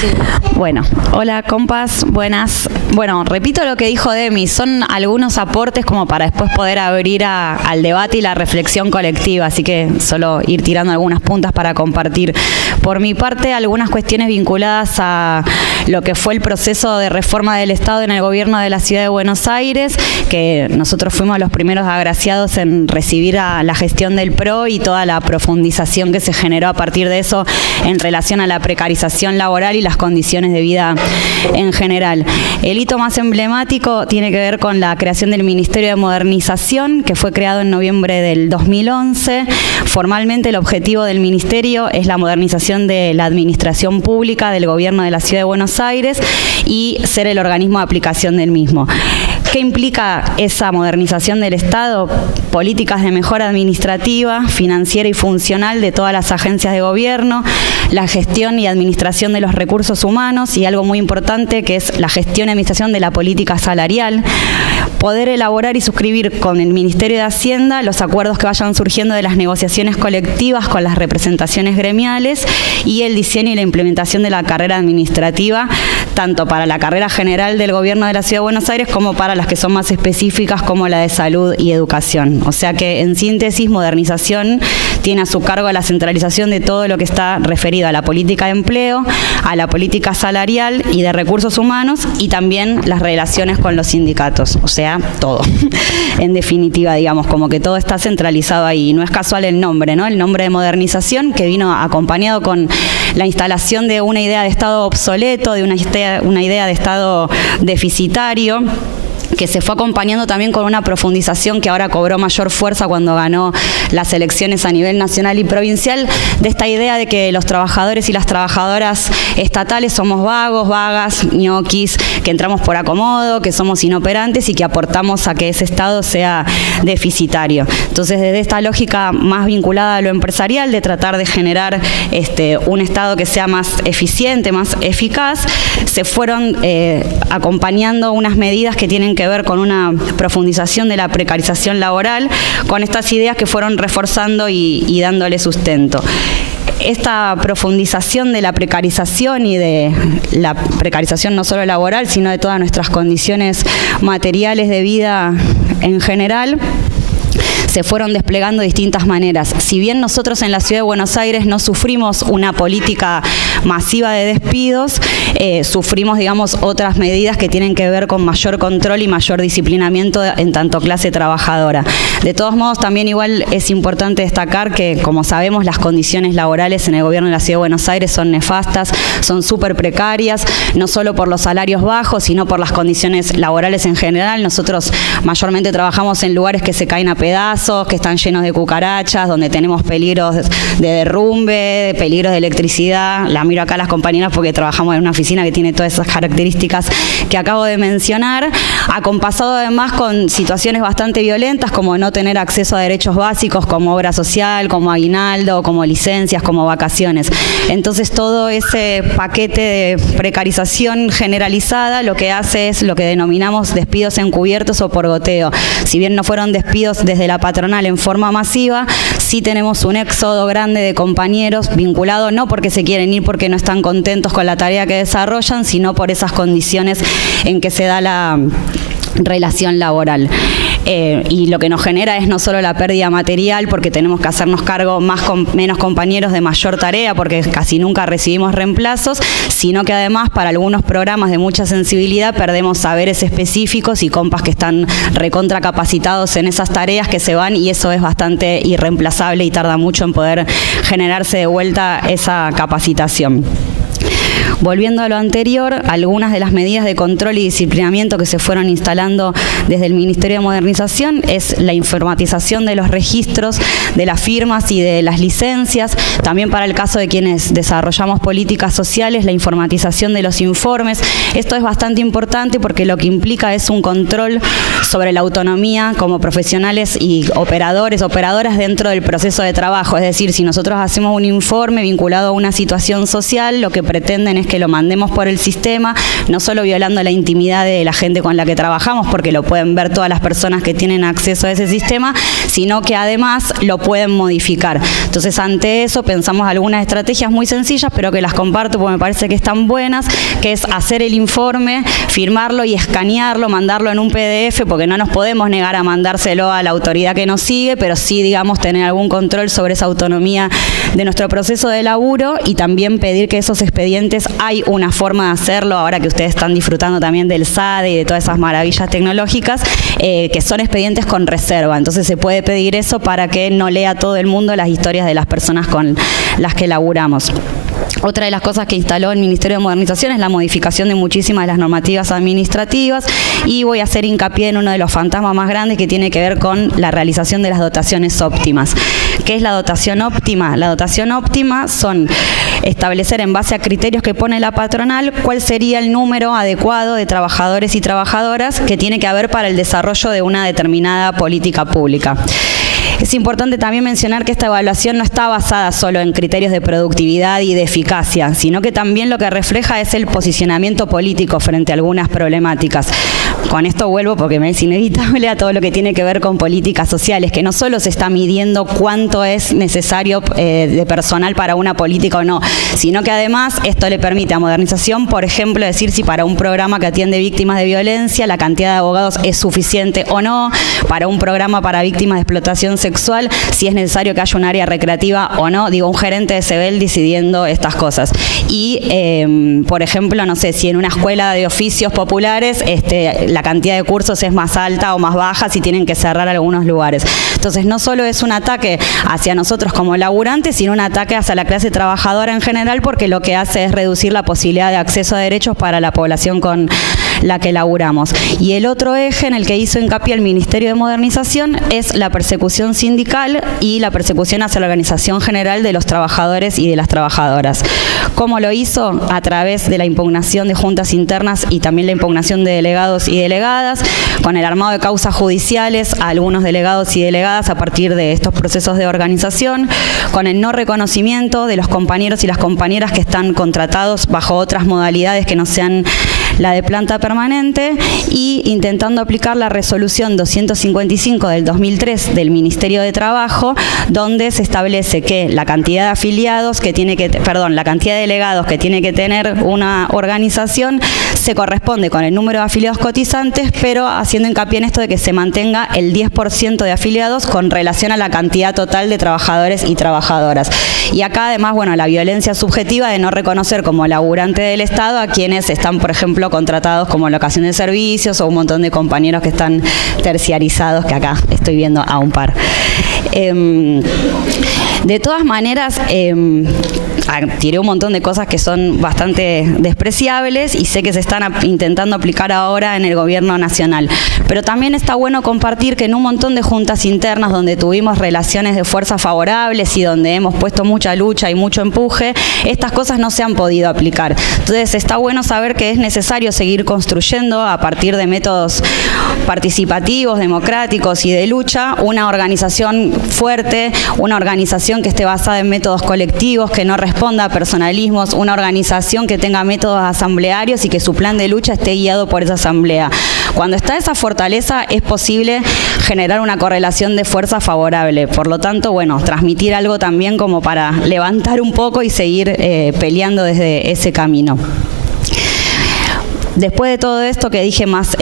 Sí. Bueno, hola compas, buenas. Bueno, repito lo que dijo Demi, son algunos aportes como para después poder abrir al debate y la reflexión colectiva, así que solo ir tirando algunas puntas para compartir. Por mi parte, algunas cuestiones vinculadas a lo que fue el proceso de reforma del Estado en el gobierno de la Ciudad de Buenos Aires, que nosotros fuimos los primeros agraciados en recibir a la gestión del PRO y toda la profundización que se generó a partir de eso en relación a la precarización laboral y las condiciones de vida en general. El hito más emblemático tiene que ver con la creación del Ministerio de Modernización, que fue creado en noviembre del 2011. Formalmente el objetivo del ministerio es la modernización de la administración pública del gobierno de la Ciudad de Buenos Aires y ser el organismo de aplicación del mismo. ¿Qué implica esa modernización del Estado? Políticas de mejora administrativa, financiera y funcional de todas las agencias de gobierno, la gestión y administración de los recursos humanos y algo muy importante que es la gestión y administración de la política salarial, poder elaborar y suscribir con el Ministerio de Hacienda los acuerdos que vayan surgiendo de las negociaciones colectivas con las representaciones gremiales y el diseño y la implementación de la carrera administrativa, tanto para la carrera general del gobierno de la Ciudad de Buenos Aires como para las que son más específicas como la de salud y educación. O sea que en síntesis, modernización tiene a su cargo la centralización de todo lo que está referido a la política de empleo, a la política salarial y de recursos humanos y también las relaciones con los sindicatos, o sea, todo. En definitiva, digamos, como que todo está centralizado ahí. No es casual el nombre, ¿no? El nombre de modernización que vino acompañado con la instalación de una idea de Estado obsoleto, de una idea de Estado deficitario, que se fue acompañando también con una profundización que ahora cobró mayor fuerza cuando ganó las elecciones a nivel nacional y provincial, de esta idea de que los trabajadores y las trabajadoras estatales somos vagos, vagas, ñoquis, que entramos por acomodo, que somos inoperantes y que aportamos a que ese Estado sea deficitario. Entonces, desde esta lógica más vinculada a lo empresarial, de tratar de generar un Estado que sea más eficiente, más eficaz, se fueron acompañando unas medidas que tienen que ver con una profundización de la precarización laboral, con estas ideas que fueron reforzando y dándole sustento. Esta profundización de la precarización y de la precarización no solo laboral, sino de todas nuestras condiciones materiales de vida en general, se fueron desplegando de distintas maneras. Si bien nosotros en la Ciudad de Buenos Aires no sufrimos una política masiva de despidos, sufrimos, digamos, otras medidas que tienen que ver con mayor control y mayor disciplinamiento en tanto clase trabajadora. De todos modos, también igual es importante destacar que, como sabemos, las condiciones laborales en el gobierno de la Ciudad de Buenos Aires son nefastas, son súper precarias, no solo por los salarios bajos, sino por las condiciones laborales en general. Nosotros mayormente trabajamos en lugares que se caen a pedazos, que están llenos de cucarachas, donde tenemos peligros de derrumbe, peligros de electricidad. La miro acá a las compañeras porque trabajamos en una oficina que tiene todas esas características que acabo de mencionar, acompasado además con situaciones bastante violentas como no tener acceso a derechos básicos como obra social, como aguinaldo, como licencias, como vacaciones. Entonces todo ese paquete de precarización generalizada lo que hace es lo que denominamos despidos encubiertos o por goteo. Si bien no fueron despidos desde la patronal en forma masiva, sí tenemos un éxodo grande de compañeros vinculado no porque se quieren ir porque no están contentos con la tarea que desarrollan, sino por esas condiciones en que se da la relación laboral. Y lo que nos genera es no solo la pérdida material, porque tenemos que hacernos cargo menos compañeros de mayor tarea, porque casi nunca recibimos reemplazos, sino que además para algunos programas de mucha sensibilidad perdemos saberes específicos y compas que están recontra capacitados en esas tareas que se van, y eso es bastante irreemplazable y tarda mucho en poder generarse de vuelta esa capacitación. Volviendo a lo anterior, algunas de las medidas de control y disciplinamiento que se fueron instalando desde el Ministerio de Modernización es la informatización de los registros de las firmas y de las licencias. También para el caso de quienes desarrollamos políticas sociales, la informatización de los informes. Esto es bastante importante porque lo que implica es un control sobre la autonomía como profesionales y operadoras dentro del proceso de trabajo. Es decir, si nosotros hacemos un informe vinculado a una situación social, lo que pretenden es que lo mandemos por el sistema, no solo violando la intimidad de la gente con la que trabajamos, porque lo pueden ver todas las personas que tienen acceso a ese sistema, sino que además lo pueden modificar. Entonces, ante eso pensamos algunas estrategias muy sencillas, pero que las comparto porque me parece que están buenas, que es hacer el informe, firmarlo y escanearlo, mandarlo en un PDF, porque no nos podemos negar a mandárselo a la autoridad que nos sigue, pero sí, digamos, tener algún control sobre esa autonomía de nuestro proceso de laburo, y también pedir que esos expedientes, hay una forma de hacerlo, ahora que ustedes están disfrutando también del SADE y de todas esas maravillas tecnológicas, que son expedientes con reserva. Entonces se puede pedir eso para que no lea todo el mundo las historias de las personas con las que laburamos. Otra de las cosas que instaló el Ministerio de Modernización es la modificación de muchísimas de las normativas administrativas, y voy a hacer hincapié en uno de los fantasmas más grandes, que tiene que ver con la realización de las dotaciones óptimas. ¿Qué es la dotación óptima? La dotación óptima son establecer en base a criterios que pone la patronal cuál sería el número adecuado de trabajadores y trabajadoras que tiene que haber para el desarrollo de una determinada política pública. Es importante también mencionar que esta evaluación no está basada solo en criterios de productividad y de eficacia, sino que también lo que refleja es el posicionamiento político frente a algunas problemáticas. Con esto vuelvo, porque me es inevitable, a todo lo que tiene que ver con políticas sociales, que no solo se está midiendo cuánto es necesario de personal para una política o no, sino que además esto le permite a Modernización, por ejemplo, decir si para un programa que atiende víctimas de violencia la cantidad de abogados es suficiente o no, para un programa para víctimas de explotación sexual, si es necesario que haya un área recreativa o no. Digo, un gerente de CEBEL decidiendo estas cosas. Y, por ejemplo, no sé, si en una escuela de oficios populares la cantidad de cursos es más alta o más baja, si tienen que cerrar algunos lugares. Entonces, no solo es un ataque hacia nosotros como laburantes, sino un ataque hacia la clase trabajadora en general, porque lo que hace es reducir la posibilidad de acceso a derechos para la población con la que laburamos. Y el otro eje en el que hizo hincapié el Ministerio de Modernización es la persecución sindical y la persecución hacia la organización general de los trabajadores y de las trabajadoras. ¿Cómo lo hizo? A través de la impugnación de juntas internas y también la impugnación de delegados y delegadas, con el armado de causas judiciales a algunos delegados y delegadas a partir de estos procesos de organización, con el no reconocimiento de los compañeros y las compañeras que están contratados bajo otras modalidades que no sean la de planta permanente, y intentando aplicar la resolución 255 del 2003 del Ministerio de Trabajo, donde se establece que la cantidad de afiliados que tiene que, la cantidad de delegados que tiene que tener una organización se corresponde con el número de afiliados cotizantes, pero haciendo hincapié en esto de que se mantenga el 10% de afiliados con relación a la cantidad total de trabajadores y trabajadoras. Y acá además, bueno, la violencia subjetiva de no reconocer como laburante del Estado a quienes están, por ejemplo, contratados como locación de servicios, o un montón de compañeros que están terciarizados, que acá estoy viendo a un par. De todas maneras, tiré un montón de cosas que son bastante despreciables y sé que se están intentando aplicar ahora en el gobierno nacional. Pero también está bueno compartir que en un montón de juntas internas donde tuvimos relaciones de fuerza favorables y donde hemos puesto mucha lucha y mucho empuje, estas cosas no se han podido aplicar. Entonces está bueno saber que es necesario seguir construyendo a partir de métodos participativos, democráticos y de lucha, una organización fuerte, una organización que esté basada en métodos colectivos, que no responda a personalismos, una organización que tenga métodos asamblearios y que su plan de lucha esté guiado por esa asamblea. Cuando está esa fortaleza es posible generar una correlación de fuerza favorable. Por lo tanto, bueno, transmitir algo también como para levantar un poco y seguir peleando desde ese camino. Después de todo esto que dije más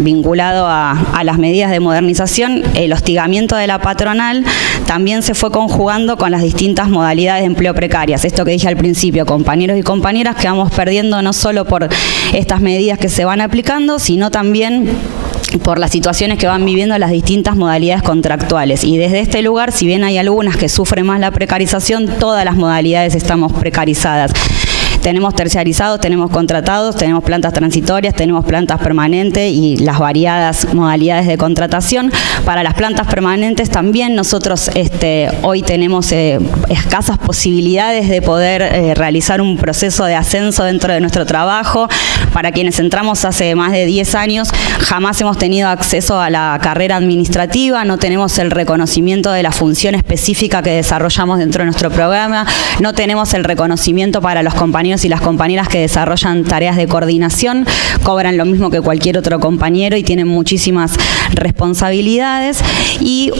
vinculado a las medidas de modernización, el hostigamiento de la patronal también se fue conjugando con las distintas modalidades de empleo precarias. Esto que dije al principio, compañeros y compañeras que vamos perdiendo no solo por estas medidas que se van aplicando, sino también por las situaciones que van viviendo las distintas modalidades contractuales. Y desde este lugar, si bien hay algunas que sufren más la precarización, todas las modalidades estamos precarizadas. Tenemos terciarizados, tenemos contratados, tenemos plantas transitorias, tenemos plantas permanentes y las variadas modalidades de contratación. Para las plantas permanentes también nosotros hoy tenemos escasas posibilidades de poder realizar un proceso de ascenso dentro de nuestro trabajo. Para quienes entramos hace más de 10 años, jamás hemos tenido acceso a la carrera administrativa, no tenemos el reconocimiento de la función específica que desarrollamos dentro de nuestro programa, no tenemos el reconocimiento para los compañeros compañeros y las compañeras que desarrollan tareas de coordinación cobran lo mismo que cualquier otro compañero y tienen muchísimas responsabilidades. Y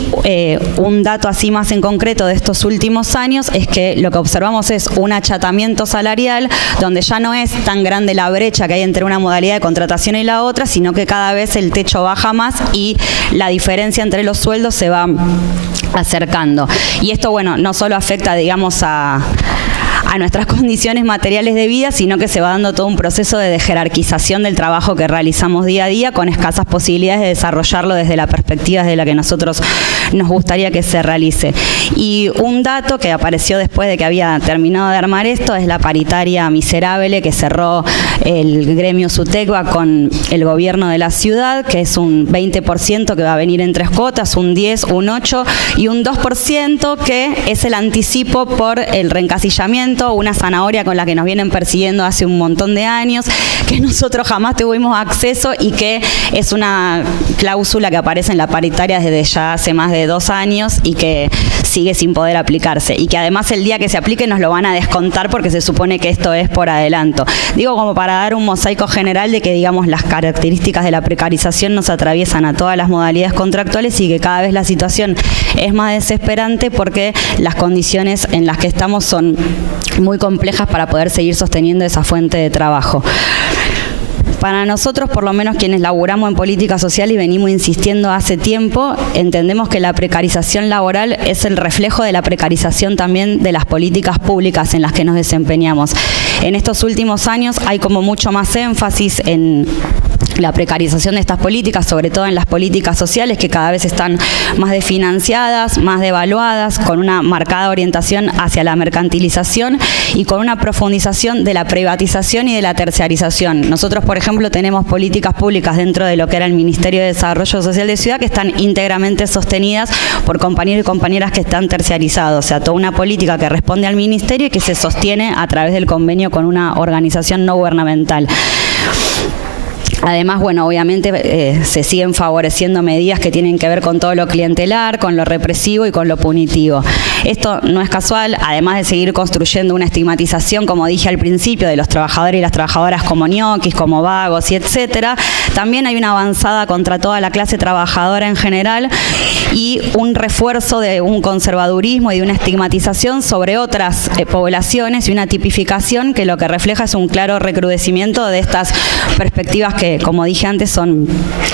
un dato así más en concreto de estos últimos años es que lo que observamos es un achatamiento salarial donde ya no es tan grande la brecha que hay entre una modalidad de contratación y la otra, sino que cada vez el techo baja más y la diferencia entre los sueldos se va acercando. Y esto, bueno, no solo afecta, digamos, a nuestras condiciones materiales de vida, sino que se va dando todo un proceso de jerarquización del trabajo que realizamos día a día, con escasas posibilidades de desarrollarlo desde la perspectiva de la que nosotros nos gustaría que se realice. Y un dato que apareció después de que había terminado de armar esto es la paritaria miserable que cerró el gremio SUTECBA con el gobierno de la ciudad, que es un 20% que va a venir en 3 cuotas, un 10, un 8 y un 2% que es el anticipo por el reencasillamiento, una zanahoria con la que nos vienen persiguiendo hace un montón de años, que nosotros jamás tuvimos acceso y que es una cláusula que aparece en la paritaria desde ya hace más de 2 años y que sigue sin poder aplicarse. Y que además el día que se aplique nos lo van a descontar porque se supone que esto es por adelanto. Digo, como para dar un mosaico general de que, digamos, las características de la precarización nos atraviesan a todas las modalidades contractuales y que cada vez la situación es más desesperante porque las condiciones en las que estamos son muy complejas para poder seguir sosteniendo esa fuente de trabajo. Para nosotros, por lo menos quienes laburamos en política social y venimos insistiendo hace tiempo, entendemos que la precarización laboral es el reflejo de la precarización también de las políticas públicas en las que nos desempeñamos. En estos últimos años hay como mucho más énfasis en la precarización de estas políticas, sobre todo en las políticas sociales, que cada vez están más desfinanciadas, más devaluadas, con una marcada orientación hacia la mercantilización y con una profundización de la privatización y de la terciarización. Nosotros, por ejemplo, tenemos políticas públicas dentro de lo que era el Ministerio de Desarrollo Social de Ciudad que están íntegramente sostenidas por compañeros y compañeras que están terciarizados, o sea, toda una política que responde al Ministerio y que se sostiene a través del convenio con una organización no gubernamental. Además, bueno, obviamente se siguen favoreciendo medidas que tienen que ver con todo lo clientelar, con lo represivo y con lo punitivo. Esto no es casual, además de seguir construyendo una estigmatización, como dije al principio, de los trabajadores y las trabajadoras como ñoquis, como vagos y etcétera. También hay una avanzada contra toda la clase trabajadora en general y un refuerzo de un conservadurismo y de una estigmatización sobre otras poblaciones y una tipificación que lo que refleja es un claro recrudecimiento de estas perspectivas que, como dije antes, son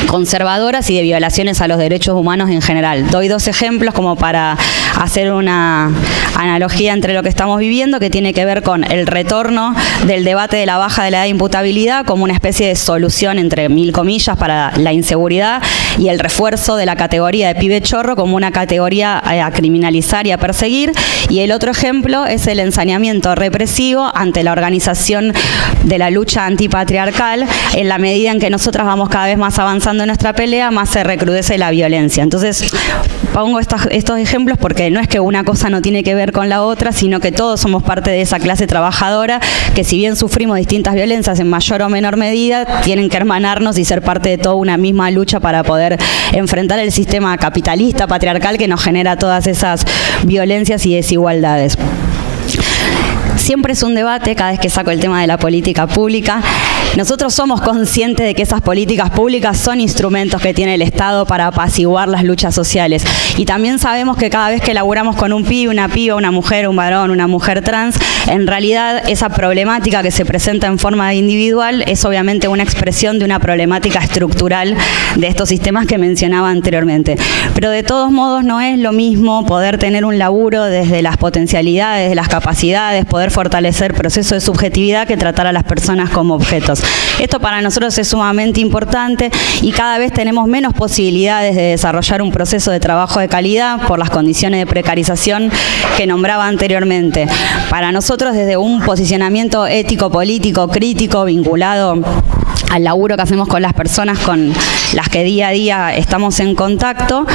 conservadoras y de violaciones a los derechos humanos en general. Doy 2 ejemplos como para hacer una analogía entre lo que estamos viviendo, que tiene que ver con el retorno del debate de la baja de la edad de imputabilidad como una especie de solución, entre mil comillas, para la inseguridad, y el refuerzo de la categoría de pibe chorro como una categoría a criminalizar y a perseguir. Y el otro ejemplo es el ensañamiento represivo ante la organización de la lucha antipatriarcal. En la medida en que nosotras vamos cada vez más avanzando en nuestra pelea, más se recrudece la violencia. Entonces, pongo estos ejemplos porque no es que una cosa no tiene que ver con la otra, sino que todos somos parte de esa clase trabajadora que, si bien sufrimos distintas violencias en mayor o menor medida, tienen que hermanarnos y ser parte de toda una misma lucha para poder enfrentar el sistema capitalista, patriarcal, que nos genera todas esas violencias y desigualdades. Siempre es un debate cada vez que saco el tema de la política pública. Nosotros somos conscientes de que esas políticas públicas son instrumentos que tiene el Estado para apaciguar las luchas sociales. Y también sabemos que cada vez que laburamos con un pibe, una piba, una mujer, un varón, una mujer trans, en realidad esa problemática que se presenta en forma individual es obviamente una expresión de una problemática estructural de estos sistemas que mencionaba anteriormente. Pero de todos modos no es lo mismo poder tener un laburo desde las potencialidades, de las capacidades, poder fortalecer procesos de subjetividad que tratar a las personas como objetos. Esto para nosotros es sumamente importante y cada vez tenemos menos posibilidades de desarrollar un proceso de trabajo de calidad por las condiciones de precarización que nombraba anteriormente. Para nosotros, desde un posicionamiento ético, político, crítico, vinculado al laburo que hacemos con las personas con las que día a día estamos en contacto,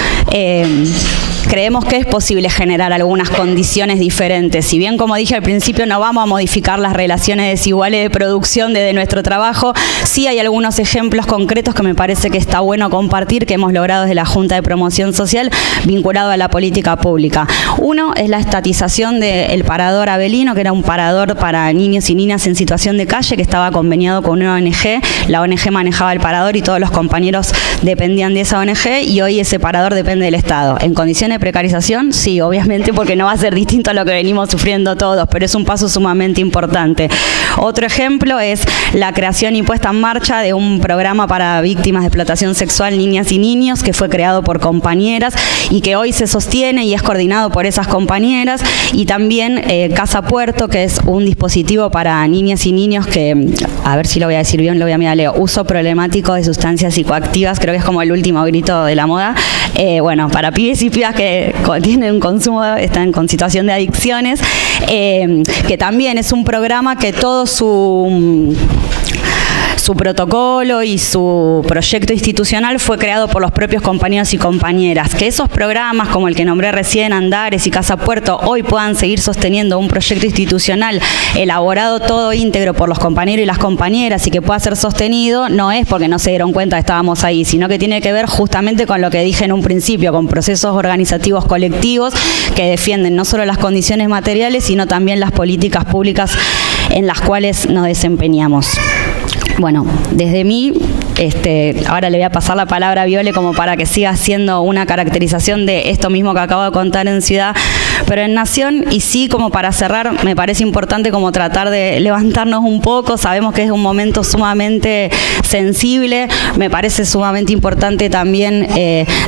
creemos que es posible generar algunas condiciones diferentes. Si bien, como dije al principio, no vamos a modificar las relaciones desiguales de producción desde nuestro trabajo, sí hay algunos ejemplos concretos que me parece que está bueno compartir, que hemos logrado desde la Junta de Promoción Social vinculado a la política pública. Uno es la estatización del parador Avelino, que era un parador para niños y niñas en situación de calle, que estaba conveniado con una ONG. La ONG manejaba el parador y todos los compañeros dependían de esa ONG, y hoy ese parador depende del Estado. ¿En condiciones de precarización? Sí, obviamente, porque no va a ser distinto a lo que venimos sufriendo todos, pero es un paso sumamente importante. Otro ejemplo es la creación y puesta en marcha de un programa para víctimas de explotación sexual, niñas y niños, que fue creado por compañeras y que hoy se sostiene y es coordinado por esas compañeras, y también Casa Puerto, que es un dispositivo para niñas y niños que, a ver si lo voy a decir bien, lo voy a mirar, leo, uso problemático de sustancias psicoactivas, creo que es como el último grito de la moda, bueno, para pibes y pibas que tienen un consumo, están con situación de adicciones, que también es un programa que todo su protocolo y su proyecto institucional fue creado por los propios compañeros y compañeras. Que esos programas, como el que nombré recién, Andares y Casa Puerto, hoy puedan seguir sosteniendo un proyecto institucional elaborado todo íntegro por los compañeros y las compañeras, y que pueda ser sostenido, no es porque no se dieron cuenta que estábamos ahí, sino que tiene que ver justamente con lo que dije en un principio, con procesos organizativos colectivos que defienden no solo las condiciones materiales, sino también las políticas públicas en las cuales nos desempeñamos. Bueno, desde mí, ahora le voy a pasar la palabra a Viole como para que siga haciendo una caracterización de esto mismo que acabo de contar en Ciudad, pero en Nación, y sí, como para cerrar, me parece importante como tratar de levantarnos un poco. Sabemos que es un momento sumamente sensible, me parece sumamente importante también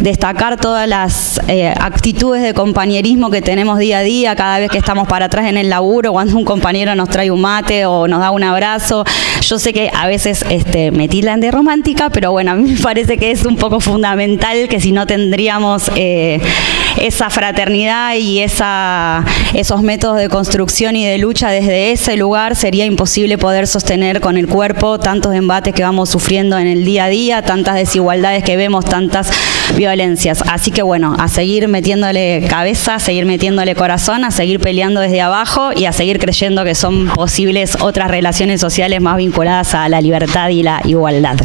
destacar todas las actitudes de compañerismo que tenemos día a día, cada vez que estamos para atrás en el laburo, cuando un compañero nos trae un mate o nos da un abrazo. Yo sé que a veces me tildan de romántica, pero bueno, a mí me parece que es un poco fundamental, que si no tendríamos esa fraternidad y esos métodos de construcción y de lucha desde ese lugar, sería imposible poder sostener con el cuerpo tantos embates que vamos sufriendo en el día a día, tantas desigualdades que vemos, tantas violencias. Así que bueno, a seguir metiéndole cabeza, a seguir metiéndole corazón, a seguir peleando desde abajo y a seguir creyendo que son posibles otras relaciones sociales más vinculadas a la libertad y la igualdad.